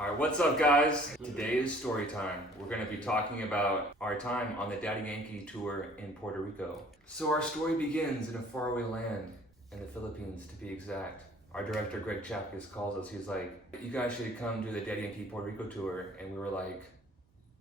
Alright, what's up guys? Today is story time. We're going to be talking about our time on the Daddy Yankee tour in Puerto Rico. So our story begins in a faraway land, in the Philippines to be exact. Our director Greg Chapkus calls us, he's like, you guys should come do the Daddy Yankee Puerto Rico tour. And we were like,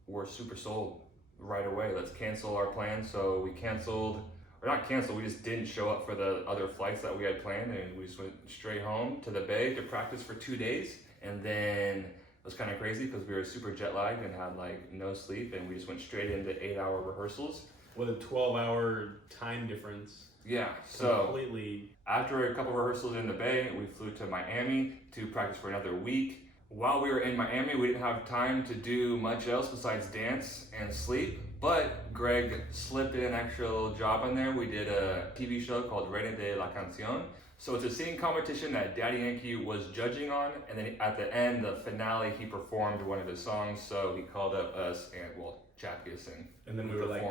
we're super sold right away, let's cancel our plans. So we canceled, or not canceled, we just didn't show up for the other flights that we had planned, and we just went straight home to the Bay to practice for 2 days. And then it was kind of crazy because we were super jet lagged and had like no sleep, and we just went straight into 8-hour rehearsals. With a 12-hour time difference. Yeah, so completely. After a couple rehearsals in the Bay, we flew to Miami to practice for another week. While we were in Miami, we didn't have time to do much else besides dance and sleep, but Greg slipped in an actual job in there. We did a TV show called Reina de la Canción. So it's a singing competition that Daddy Yankee was judging on, and then at the end, the finale, he performed one of his songs, so he called up us and, well, Chapkus, and then we were like,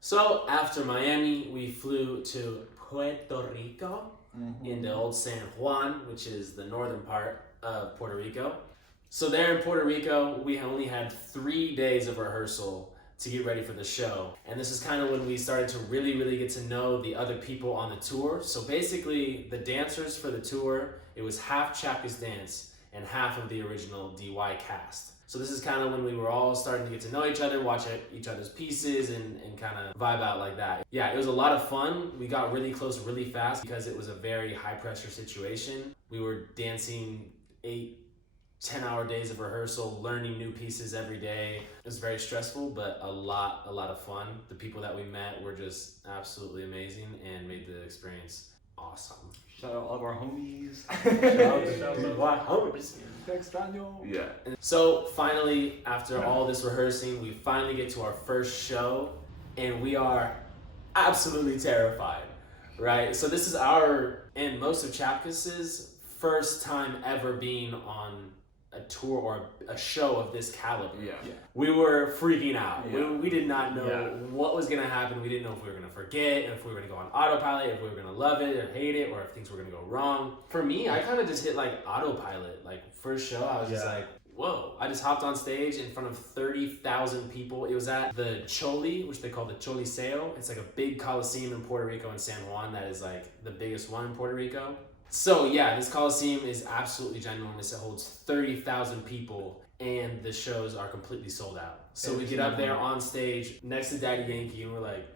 So after Miami, we flew to Puerto Rico in the old San Juan, which is the northern part of Puerto Rico. So there in Puerto Rico, we only had 3 days of rehearsal to get ready for the show. And this is kind of when we started to really get to know the other people on the tour. So basically, the dancers for the tour, it was half Chapkus dance and half of the original DY cast. So this is kind of when we were all starting to get to know each other, watch each other's pieces, and kind of vibe out like that. Yeah, it was a lot of fun. We got really close really fast because it was a very high pressure situation. We were dancing 8-10-hour days of rehearsal, learning new pieces every day. It was very stressful, but a lot of fun. The people that we met were just absolutely amazing and made the experience awesome. Shout out all of our homies. Shout out my homies. Yeah. So finally, after all this rehearsing, we finally get to our first show, and we are absolutely terrified, right? So this is our, and most of Chapkus's, first time ever being on a tour or a show of this caliber. Yeah. We were freaking out. Yeah. We did not know what was gonna happen. We didn't know if we were gonna forget, if we were gonna go on autopilot, if we were gonna love it or hate it, or if things were gonna go wrong. For me, I kind of just hit like autopilot. Like first show, I was just like, whoa. I just hopped on stage in front of 30,000 people. It was at the Choli, which they call the Choliseo. It's like a big coliseum in Puerto Rico and San Juan that is like the biggest one in Puerto Rico. So yeah, this Coliseum is absolutely ginormous. It holds 30,000 people, and the shows are completely sold out. So we get up there on stage next to Daddy Yankee, and we're like,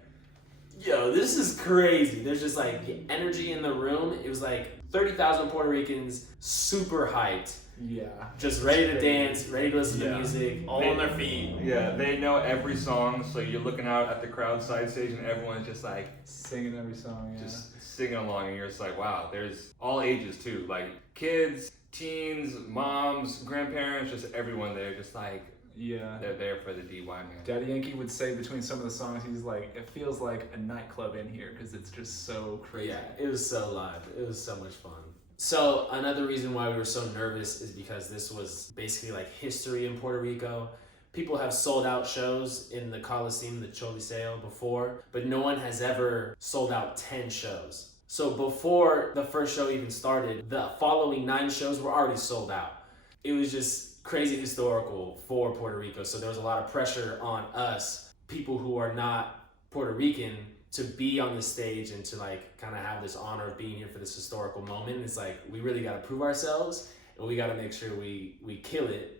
yo, this is crazy. There's just like the energy in the room. It was like 30,000 Puerto Ricans, super hyped. Yeah. Just ready to dance, ready to listen to music. All on their feet. Yeah, they know every song, so you're looking out at the crowd side stage, and everyone's just like singing every song, just singing along, and you're just like, wow, there's all ages too, like kids, teens, moms, grandparents, just everyone there, just like, they're there for the DY, man. Daddy Yankee would say between some of the songs, he's like, it feels like a nightclub in here because it's just so crazy. Yeah, it was so live. It was so much fun. So another reason why we were so nervous is because this was basically like history in Puerto Rico. People have sold out shows in the Coliseum, the Choliseo, before, but no one has ever sold out 10 shows. So before the first show even started, the following 9 shows were already sold out. It was just crazy historical for Puerto Rico. So there was a lot of pressure on us, people who are not Puerto Rican, to be on the stage and to like kind of have this honor of being here for this historical moment. It's like, we really got to prove ourselves, and we got to make sure we kill it.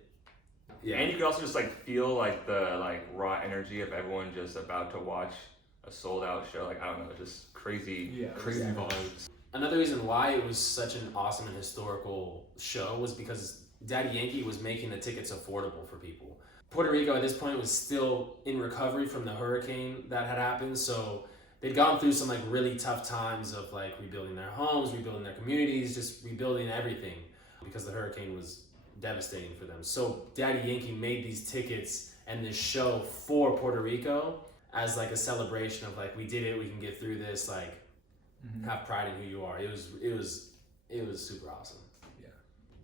Yeah, and you can also just like feel like the like raw energy of everyone just about to watch a sold out show. Like, I don't know, just crazy vibes. Another reason why it was such an awesome and historical show was because Daddy Yankee was making the tickets affordable for people. Puerto Rico at this point was still in recovery from the hurricane that had happened, so they'd gone through some like really tough times of like rebuilding their homes, rebuilding their communities, just rebuilding everything because the hurricane was devastating for them. So Daddy Yankee made these tickets and this show for Puerto Rico as like a celebration of like, we did it, we can get through this, like have pride in who you are. It was super awesome. Yeah.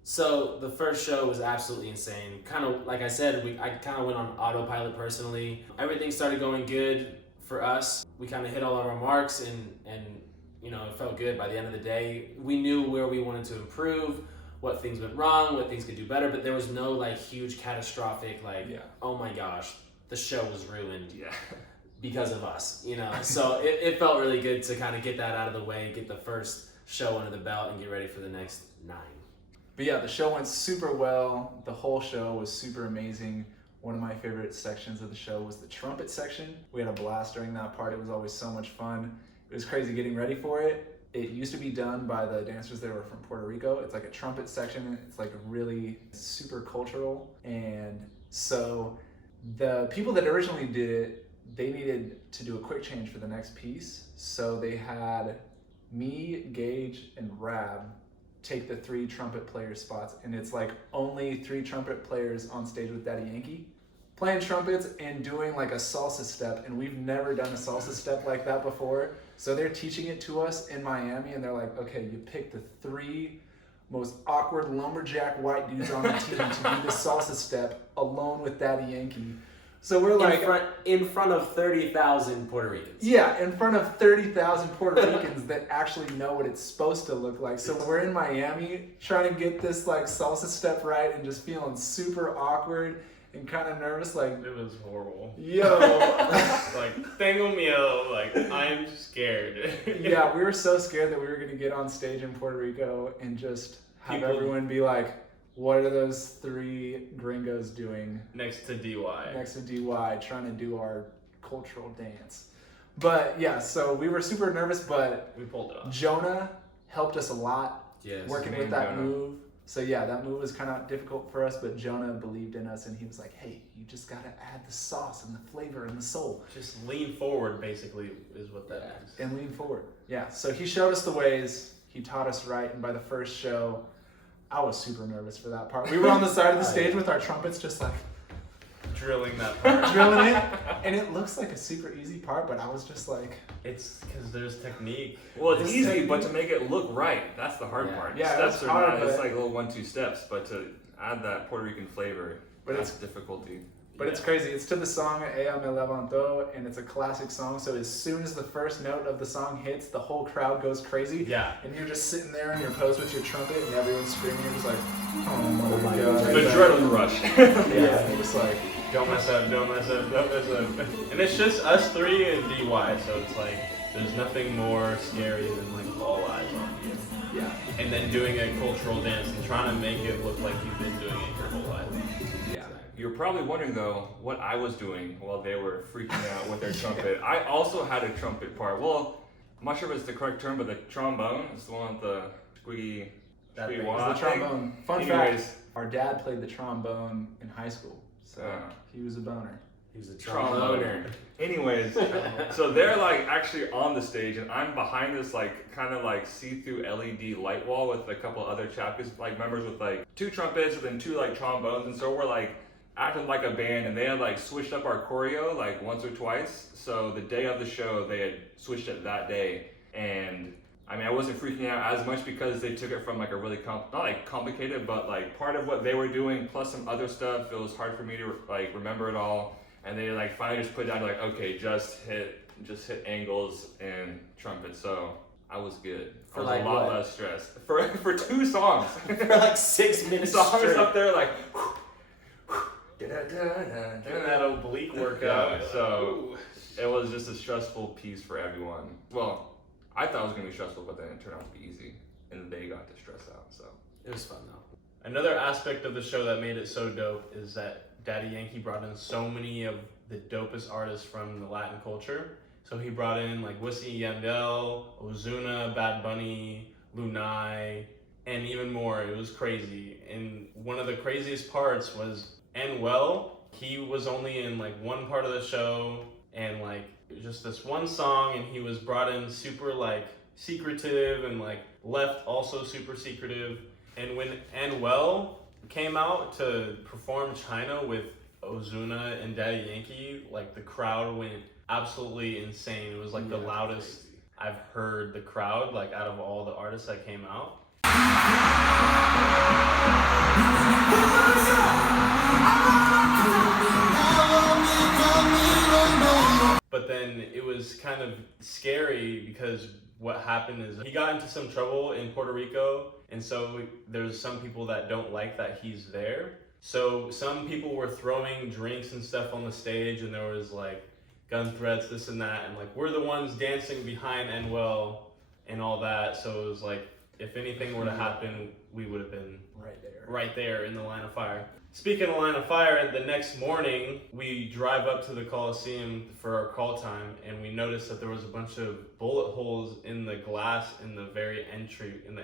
So the first show was absolutely insane. Kind of like I said, I kind of went on autopilot personally. Everything started going good for us. We kind of hit all of our marks, and it felt good. By the end of the day, we knew where we wanted to improve, what things went wrong, what things could do better, but there was no like huge catastrophic oh my gosh, the show was ruined because of us, So it felt really good to kind of get that out of the way, get the first show under the belt, and get ready for the next 9. But yeah, the show went super well. The whole show was super amazing. One of my favorite sections of the show was the trumpet section. We had a blast during that part. It was always so much fun. It was crazy getting ready for it. It used to be done by the dancers that were from Puerto Rico. It's like a trumpet section. It's like really super cultural. And so the people that originally did it, they needed to do a quick change for the next piece. So they had me, Gage, and Rab take the 3 trumpet player spots. And it's like only 3 trumpet players on stage with Daddy Yankee playing trumpets and doing like a salsa step. And we've never done a salsa step like that before. So they're teaching it to us in Miami, and they're like, okay, you pick the 3 most awkward lumberjack white dudes on the team to do the salsa step alone with Daddy Yankee. So we're like in front of 30,000 Puerto Ricans. Yeah, in front of 30,000 Puerto Ricans that actually know what it's supposed to look like. So we're in Miami trying to get this like salsa step right and just feeling super awkward and kind of nervous, like it was horrible. Yo, like tengo miedo, like I'm scared. Yeah, we were so scared that we were gonna get on stage in Puerto Rico and just have everyone be like, what are those 3 gringos doing next to DY? Next to DY, trying to do our cultural dance. But yeah, so we were super nervous, but we pulled it off. Jonah helped us a lot working with that Jonah. move. So yeah, that move was kind of difficult for us, but Jonah believed in us and he was like, hey, you just gotta add the sauce and the flavor and the soul. Just lean forward, basically, is what that means. And lean forward. Yeah, so he showed us the ways, he taught us right, and by the first show, I was super nervous for that part. We were on the side of the stage with our trumpets just like drilling that part. drilling it, and it looks like a super easy part, but I was just like... It's because there's technique. Well, it's easy, but to make it look right, that's the hard part. Yeah, Steps it's are hard, not, it's but- like little 1-2 steps, but to add that Puerto Rican flavor, But that's it's- difficulty. But it's crazy. It's to the song Ella Me Levantó, and it's a classic song. So as soon as the first note of the song hits, the whole crowd goes crazy. Yeah. And you're just sitting there in your pose with your trumpet, and everyone's screaming. You're just like, oh my god. The adrenaline rush. Yeah, you're just like, Don't mess up, don't mess up, don't mess up. And it's just us 3 and DY, so it's like, there's nothing more scary than like all eyes on you. yeah. And then doing a cultural dance and trying to make it look like you've been doing it your whole life. Yeah. You're probably wondering though what I was doing while they were freaking out with their trumpet. I also had a trumpet part. Well, I'm not sure if it's the correct term, but the trombone is the one with the squiggy That thing. wah It's the thing. trombone. Fun Anyways. fact, our dad played the trombone in high school. So he was a boner. He was a Trombone. tromboner. Anyways, so they're like actually on the stage, and I'm behind this like kind of like see-through LED light wall with a couple other chapters, like members with like 2 trumpets and then 2 like trombones, and so we're like acting like a band, and they had like switched up our choreo like once or twice. So the day of the show, they had switched it that day, and I mean I wasn't freaking out as much because they took it from like a really not like complicated, but like part of what they were doing plus some other stuff. It was hard for me to like remember it all. And they like finally just put down like, okay, just hit angles and trumpets. So I was good. I was like a lot what? less stressed for 2 songs. For like 6 minutes So I was straight. up there like, Doing that oblique workout. Yeah, so it was just a stressful piece for everyone. Well, I thought it was gonna be stressful, but then it turned out to be easy, and they got to stress out. So It was fun though. Another aspect of the show that made it so dope is that Daddy Yankee brought in so many of the dopest artists from the Latin culture. So he brought in like Wisin y Yandel, Ozuna, Bad Bunny, Lunai, and even more. It was crazy. And one of the craziest parts was Anuel. He was only in like one part of the show and like it was just this one song, and he was brought in super like secretive and like left also super secretive. And when Anuel came out to perform China with Ozuna and Daddy Yankee, like the crowd went absolutely insane. It was like the loudest I've heard the crowd, like out of all the artists that came out. But then it was kind of scary because what happened is he got into some trouble in Puerto Rico, and so there's some people that don't like that he's there. So some people were throwing drinks and stuff on the stage, and there was like gun threats, this and that, and like we're the ones dancing behind Anuel and all that. So it was like if anything were to happen, we would have been right there in the line of fire. Speaking of line of fire, the next morning we drive up to the Coliseum for our call time, and we noticed that there was a bunch of bullet holes in the glass in the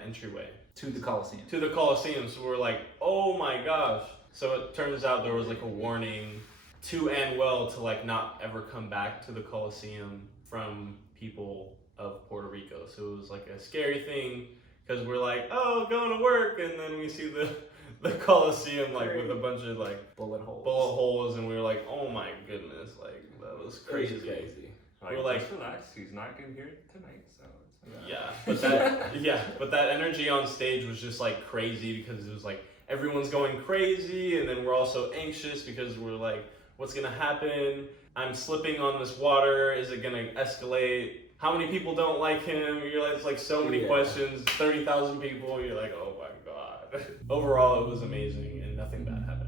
entryway To the Coliseum. to the Coliseum. So we're like, oh my gosh. So it turns out there was like a warning to Anuel to like not ever come back to the Coliseum from people of Puerto Rico. So it was like a scary thing because we're like, oh, going to work, and then we see the Coliseum like with a bunch of like bullet holes, and we were like, oh my goodness, like that was crazy. Like, We're like, just relax. He's not gonna be here tonight, so. But that energy on stage was just like crazy because it was like everyone's going crazy, and then we're also anxious because we're like, what's gonna happen? I'm slipping on this water. Is it gonna escalate? How many people don't like him? You're like, it's like so many questions. 30,000 people. You're like, oh my god. Overall, it was amazing, and nothing bad happened.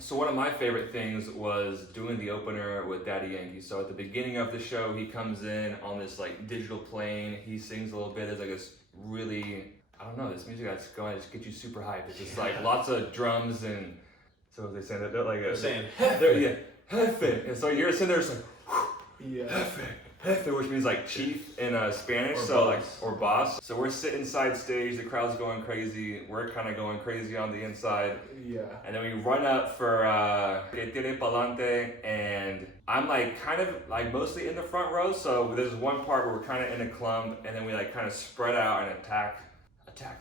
So one of my favorite things was doing the opener with Daddy Yankee. So at the beginning of the show, he comes in on this like digital plane. He sings a little bit. There's like this really, I don't know, this music that's going to just get you super hyped. It's just like lots of drums and so they say that they're like They're saying Jefe. And so you're sitting there just like Yeah. Jefe, which means like chief in Spanish, or boss. So we're sitting side stage, the crowd's going crazy, we're kind of going crazy on the inside. Yeah. And then we run up for Que Tire Pa'lante, and I'm like kind of like mostly in the front row, so there's one part where we're kind of in a clump, and then we like kind of spread out and attack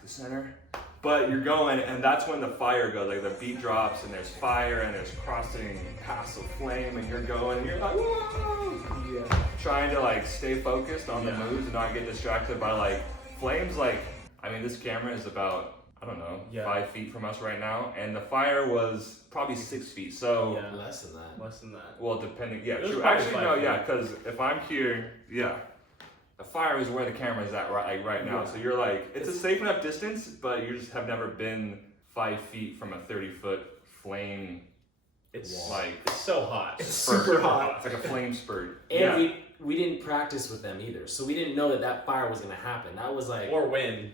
the center. But you're going, and that's when the fire goes, like the beat drops, and there's fire, and there's crossing paths of flame, and you're going, and you're like, whoa! Yeah. Trying to like stay focused on the moves and not get distracted by like flames. Like, I mean, this camera is about, I don't know, 5 feet from us right now, and the fire was probably 6 feet. So less than that. Well, depending, It was true. probably Actually, 5 no, feet. yeah, because if I'm here, the fire is where the camera is at right now. Yeah. So you're like, it's a safe enough distance, but you just have never been 5 feet from a 30-foot flame. it's like it's so hot. It's super hot. It's like a flame spurt. And we didn't practice with them either, so we didn't know that fire was gonna happen. That was like Or wind.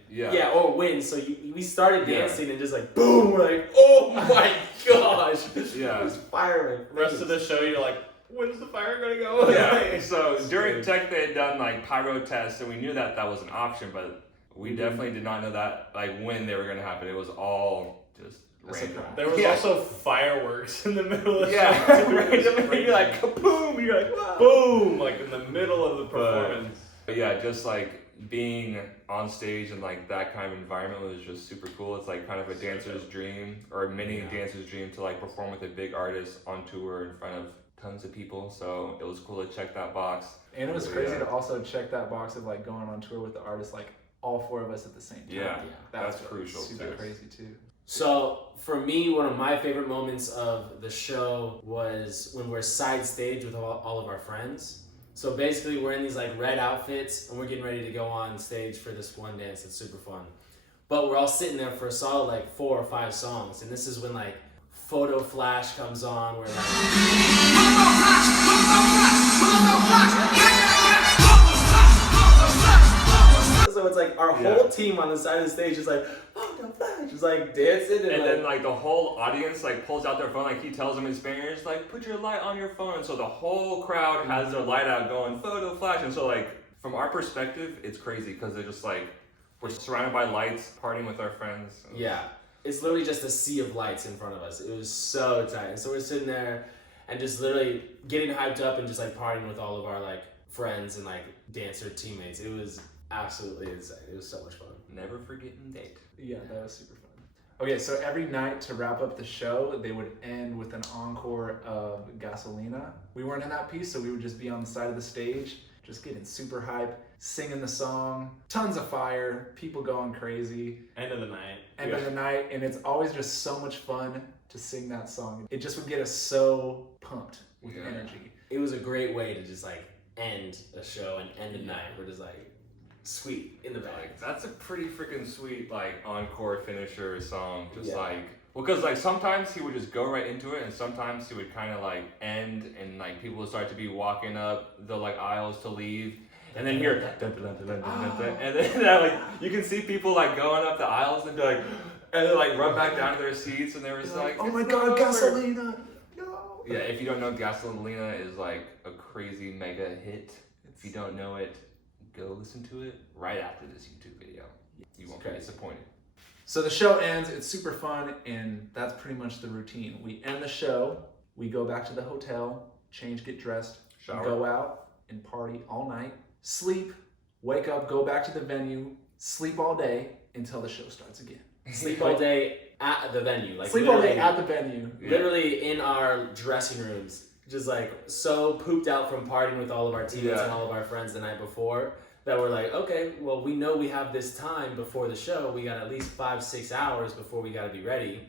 or wind. So we started dancing and just like boom, we're like, oh my gosh, Yeah. it was fire. The rest of the show, you're like, when's the fire gonna go? Yeah, so during tech they had done like pyro tests, and we knew that was an option, but we definitely did not know that like when they were gonna happen. It was all just random. There was also fireworks in the middle of the show. Random. You're like kaboom. You're like wow. Boom, like in the middle of the performance. But yeah, just like being on stage in like that kind of environment was just super cool. It's like kind of a dancer's dream, or a mini dancer's dream, to like perform with a big artist on tour in front of tons of people. So it was cool to check that box. And it was crazy to also check that box of like going on tour with the artist, like all four of us at the same time. Yeah, that's was crucial. Super crazy too. So for me, one of my favorite moments of the show was when we're side stage with all of our friends. So basically we're in these like red outfits and we're getting ready to go on stage for this one dance that's super fun. But we're all sitting there for a solid like 4 or 5 songs, and this is when like photo flash comes on. We're like, so it's like our whole team on the side of the stage is like, photo flash, just like dancing, And then like the whole audience like pulls out their phone, like he tells them in Spanish, like put your light on your phone. And so the whole crowd has their light out going photo flash. And so like from our perspective, it's crazy because they're just like, we're surrounded by lights, partying with our friends. yeah. It's literally just a sea of lights in front of us. It was so tight. So we're sitting there and just literally getting hyped up and just like partying with all of our like friends and like dancer teammates. It was absolutely insane. It was so much fun. Never forgetting date. Yeah, that was super fun. Okay, so every night to wrap up the show, they would end with an encore of Gasolina. We weren't in that piece, so we would just be on the side of the stage, just getting super hype, singing the song, tons of fire, people going crazy. End of the night. End of the night, and it's always just so much fun to sing that song. It just would get us so pumped with energy. It was a great way to just like end a show and end a night. We're just like, sweet in the bag. Like, that's a pretty freaking sweet like encore finisher song. Just Yeah. like, well, because like sometimes he would just go right into it, and sometimes he would kind of like end, and like people would start to be walking up the like aisles to leave, and then hear and then like you can see people like going up the aisles and be like, and then like run back down to their seats, and they were just like, oh my "It's God, over." Gasolina! No. Yeah, if you don't know, Gasolina is like a crazy mega hit. If you don't know it, go listen to it right after this YouTube video. You won't be disappointed. So the show ends, it's super fun, and that's pretty much the routine. We end the show, we go back to the hotel, change, get dressed, Shower. go out and party all night, sleep, wake up, go back to the venue, sleep all day until the show starts again. Sleep all day at the venue. Like Sleep all day at the venue. Literally in our dressing rooms. Just like so pooped out from partying with all of our teammates and all of our friends the night before that we're like, okay, well, we know we have this time before the show. We got at least 5-6 hours before we got to be ready.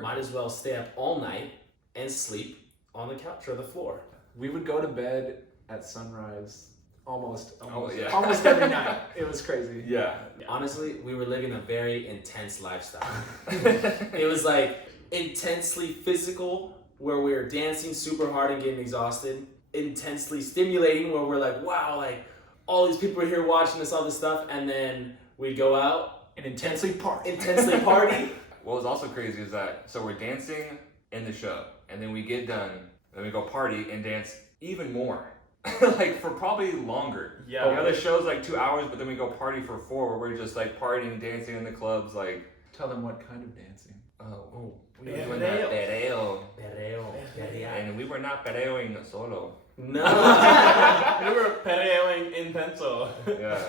Might as well stay up all night and sleep on the couch or the floor. We would go to bed at sunrise almost yeah. every night. It was crazy. Yeah. Honestly, we were living a very intense lifestyle. It was like intensely physical, where we were dancing super hard and getting exhausted. Intensely stimulating, where we're like, wow, like all these people are here watching us, all this stuff, and then we go out And intensely party. What was also crazy is that, so we're dancing in the show, and then we get done, then we go party and dance even more. Like for probably longer. Yeah. The other show's like 2 hours, but then we go party for 4, where we're just like partying, dancing in the clubs, like. Tell them what kind of dancing. Oh, we were Perreo. doing that perreo. Perreo. And we were not pereoing solo. No. We were pereoing in pencil. Yeah.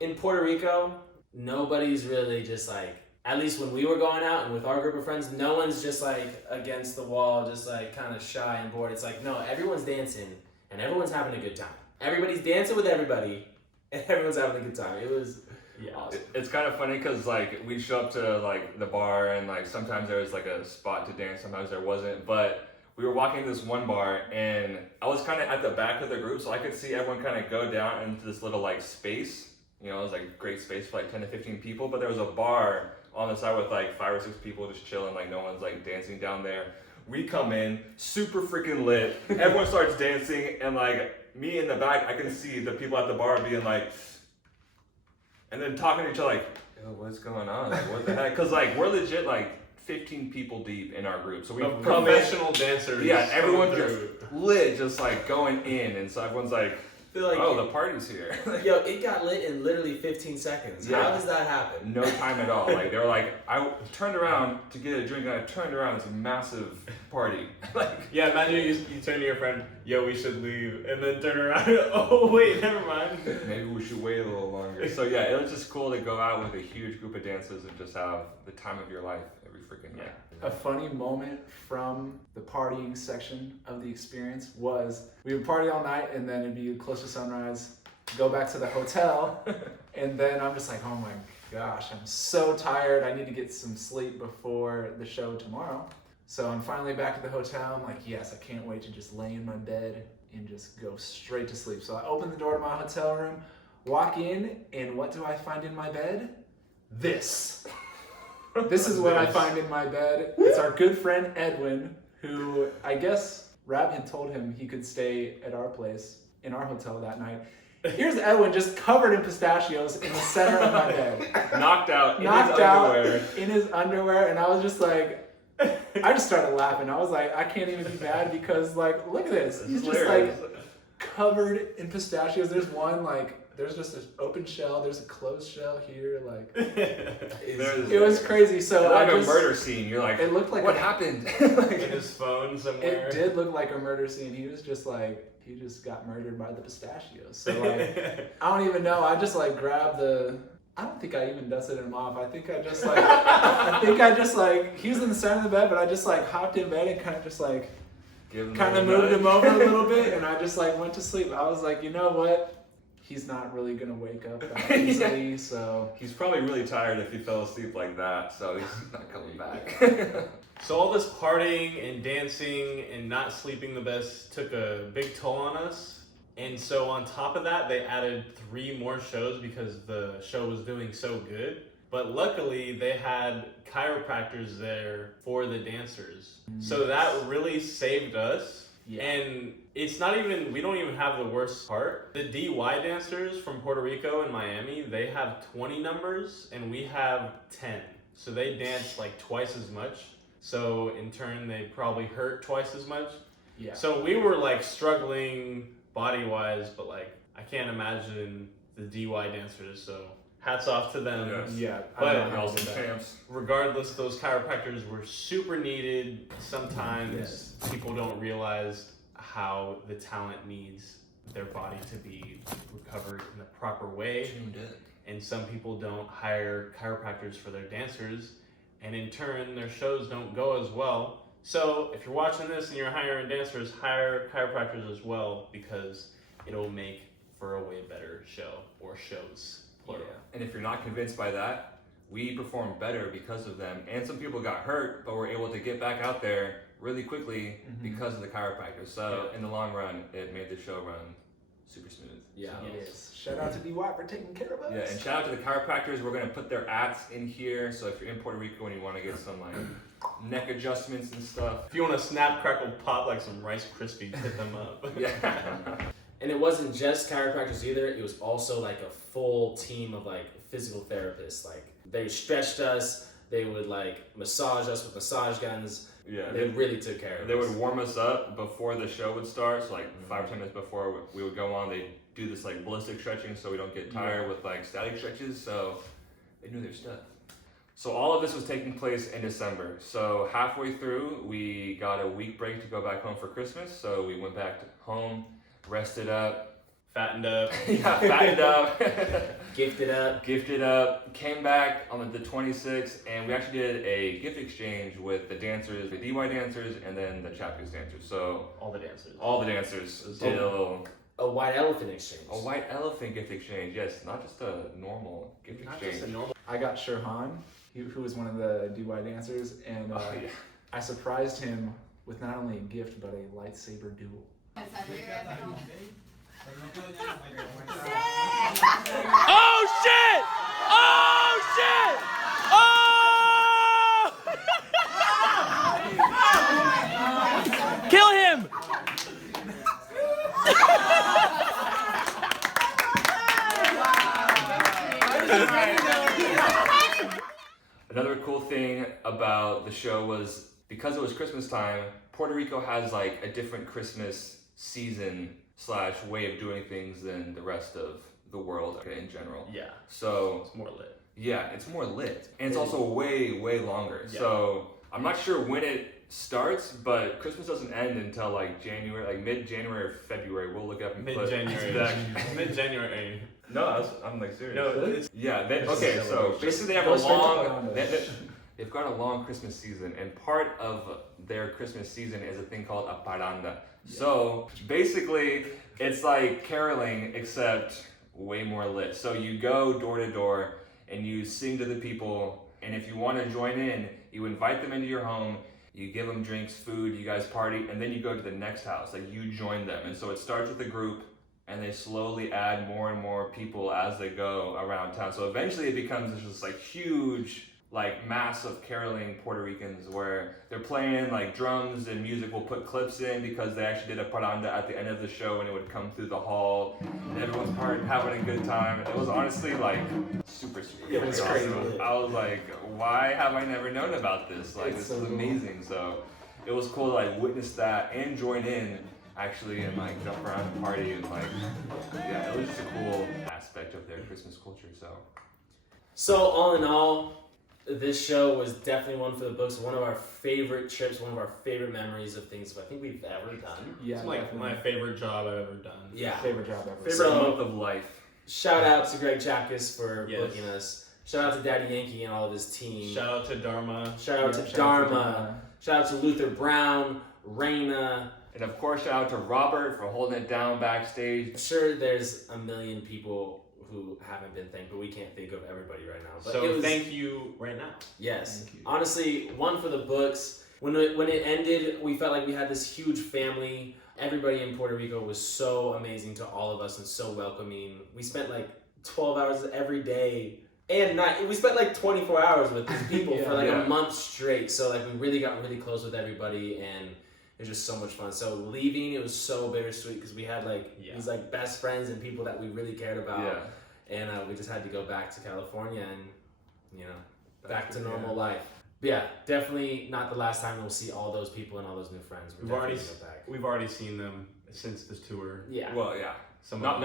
In Puerto Rico, nobody's really just like, at least when we were going out and with our group of friends, no one's just like against the wall, just like kind of shy and bored. It's like, no, everyone's dancing and everyone's having a good time. Everybody's dancing with everybody and everyone's having a good time. It was awesome. It's kind of funny because like we'd show up to like the bar, and like sometimes there was like a spot to dance, sometimes there wasn't, but we were walking to this one bar, and I was kind of at the back of the group, so I could see everyone kind of go down into this little like space. You know, it was like a great space for like 10 to 15 people, but there was a bar on the side with like 5 or 6 people just chilling, like no one's like dancing down there. We come in, super freaking lit, everyone starts dancing, and like me in the back, I can see the people at the bar being like, and then talking to each other like, yo, what's going on? Like, what the heck? Because like we're legit like 15 people deep in our group, so we come in. Professional dancers. Yeah, everyone coming just through. lit, just like going in, and so everyone's like, Feel like oh, the party's here. yo, it got lit in literally 15 seconds. Yeah. How does that happen? No time at all. Like they were like, I turned around to get a drink, and I turned around. It's a massive party. Like Yeah, imagine you turn to your friend, yo, we should leave, and then turn around, oh wait, never mind. maybe we should wait a little longer. So yeah, it was just cool to go out with a huge group of dancers and just have the time of your life every freaking night. A funny moment from the partying section of the experience was we would party all night, and then it'd be close to sunrise, go back to the hotel, and then I'm just like, oh my gosh, I'm so tired. I need to get some sleep before the show tomorrow. So I'm finally back at the hotel. I'm like, yes, I can't wait to just lay in my bed and just go straight to sleep. So I open the door to my hotel room, walk in, and what do I find in my bed? This. This is what I find in my bed. It's our good friend Edwin, who I guess Rab had told him he could stay at our place, in our hotel that night. Here's Edwin just covered in pistachios in the center of my bed. Knocked out In his underwear, and I was just like, I just started laughing. I was like, I can't even be mad because like, look at this. He's just like covered in pistachios. There's one like, there's just an open shell. There's a closed shell here. Like, it was crazy. So It's like a murder scene. You're like, it looked like what happened? In his phone somewhere. It did look like a murder scene. He was just like, he just got murdered by the pistachios. So like, I don't even know. I just like grabbed I don't think I even dusted him off. I think I just like, he was in the center of the bed, but I just like hopped in bed and kind of just like, moved him over a little bit, and I just like went to sleep. I was like, you know what? He's not really gonna wake up that easily, so. He's probably really tired if he fell asleep like that, so he's not coming back. So all this partying and dancing and not sleeping the best took a big toll on us. And so on top of that, they added 3 more shows because the show was doing so good. But luckily, they had chiropractors there for the dancers. So that really saved us. Yeah. And it's not even, we don't even have the worst part. The DY dancers from Puerto Rico and Miami, they have 20 numbers and we have 10. So they dance like twice as much. So in turn, they probably hurt twice as much. Yeah. So we were like struggling body-wise, but like I can't imagine the DY dancers, so hats off to them. Yes. Yeah. But I don't know Awesome about that. champs. Regardless, those chiropractors were super needed. Sometimes people don't realize how the talent needs their body to be recovered in the proper way. Tuned in. And some people don't hire chiropractors for their dancers, and in turn, their shows don't go as well. So if you're watching this and you're hiring dancers, hire chiropractors as well, because it'll make for a way better show or shows. Plural. And if you're not convinced by that, we performed better because of them. And some people got hurt, but were able to get back out there really quickly because of the chiropractors. So in the long run, it made the show run super smooth. Yeah. Yes. Shout out to DY for taking care of us. Yeah, and shout out to the chiropractors. We're gonna put their apps in here. So if you're in Puerto Rico and you want to get some like neck adjustments and stuff, If you want to snap, crackle, pop like some Rice Krispies, hit them up. yeah. And it wasn't just chiropractors either. It was also like a full team of like physical therapists. Like they stretched us. They would like massage us with massage guns. Yeah, They really took care of They us. would warm us up before the show would start. So like 5 or 10 minutes before we would go on, they'd do this like ballistic stretching so we don't get tired with like static stretches. So they knew their stuff. So all of this was taking place in December. So halfway through, we got a week break to go back home for Christmas. So we went back home, rested up, Fattened up. yeah, fattened up, Gifted up. came back on the 26th, and we actually did a gift exchange with the dancers, the DY dancers, and then the Chapters dancers. So All the dancers. all the dancers did a little A white elephant exchange. a white elephant gift exchange. Yes, not just a normal gift Not exchange. just a normal. I got Sherhan, who was one of the DY dancers, and Oh, yeah. I surprised him with not only a gift but a lightsaber duel. Oh shit! Oh shit! Oh! Kill him! Another cool thing about the show was because it was Christmas time, Puerto Rico has like a different Christmas season / way of doing things than the rest of the world in general. Yeah. So It's more lit. yeah, it's more lit. And it's also way longer. Yeah. So I'm not sure when it starts, but Christmas doesn't end until like January, like mid-January or February. We'll look up and put Mid-January. exact- Mid-January. No, I'm like serious. No, it's Yeah, they, It's okay, a so celebration. basically they have Go a straight to long, Paranda. they've got a long Christmas season, and part of their Christmas season is a thing called a paranda. So basically, it's like caroling, except way more lit. So you go door to door, and you sing to the people, and if you want to join in, you invite them into your home, you give them drinks, food, you guys party, and then you go to the next house, like you join them. And so it starts with a group, and they slowly add more and more people as they go around town. So eventually it becomes this like huge, like mass of caroling Puerto Ricans where they're playing like drums and music. We'll put clips in because they actually did a paranda at the end of the show and it would come through the hall and everyone's having a good time. It was honestly like super It was awesome. crazy. I was like, why have I never known about this? Like It's this so is cool. amazing. So it was cool to like witness that and join in actually and like jump around and party and like yeah, it was just a cool aspect of their Christmas culture. So all in all, this show was definitely one for the books. One of our favorite trips, one of our favorite memories of things I think we've ever done. Yeah, It's like definitely. my favorite job I've ever done. Yeah. favorite job ever. Favorite So- month of life. Shout out to Greg Chapkus for Yes. booking us. Shout out to Daddy Yankee and all of his team. Shout out to Dharma. Shout out Yeah, to shout out to Dharma. Shout out to Luther Brown, Raina. And of course, shout out to Robert for holding it down backstage. I'm sure there's a million people who haven't been thanked, but we can't think of everybody right now. But it So was, thank you right now. yes, Thank you. honestly, one for the books. When it ended, we felt like we had this huge family. everybody in Puerto Rico was so amazing to all of us and so welcoming. We spent like 12 hours every day and night. We spent like 24 hours with these people for like a month straight. So like we really got really close with everybody, and it was just so much fun. So leaving, it was so bittersweet because we had like these like best friends and people that we really cared about. And we just had to go back to California and, you know, back to normal life. But yeah, definitely not the last time we'll see all those people and all those new friends. We've already seen them since this tour. Yeah. Well, yeah. Some not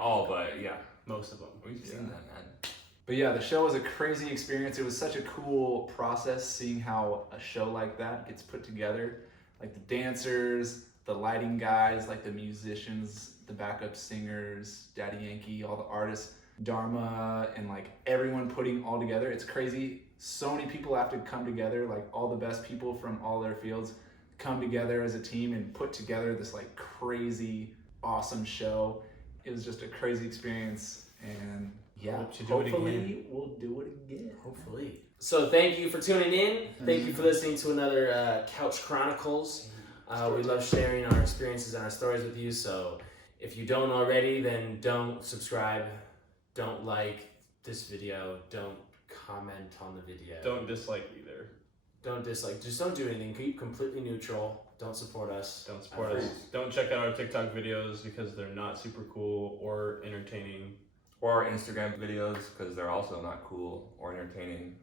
all, but yeah, most of them. we've seen that, man. But yeah, the show was a crazy experience. It was such a cool process seeing how a show like that gets put together. Like the dancers, the lighting guys, like the musicians, the backup singers, Daddy Yankee, all the artists, Dharma, and like everyone putting all together. It's crazy. So many people have to come together, like all the best people from all their fields come together as a team and put together this like crazy, awesome show. It was just a crazy experience, and yeah, hopefully we'll do it again. Hopefully. So thank you for tuning in. Thank you for listening to another Couch Chronicles. We love sharing our experiences and our stories with you. So if you don't already, then don't subscribe, don't like this video, don't comment on the video. Don't dislike either. Don't dislike. Just don't do anything. Keep completely neutral. Don't support us. Don't support us. Don't check out our TikTok videos because they're not super cool or entertaining. Or our Instagram videos, because they're also not cool or entertaining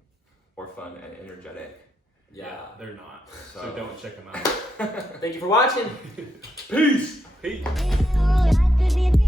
or fun and energetic. Yeah. They're not. So don't check them out. Thank you for watching. Peace. Peace. Peace.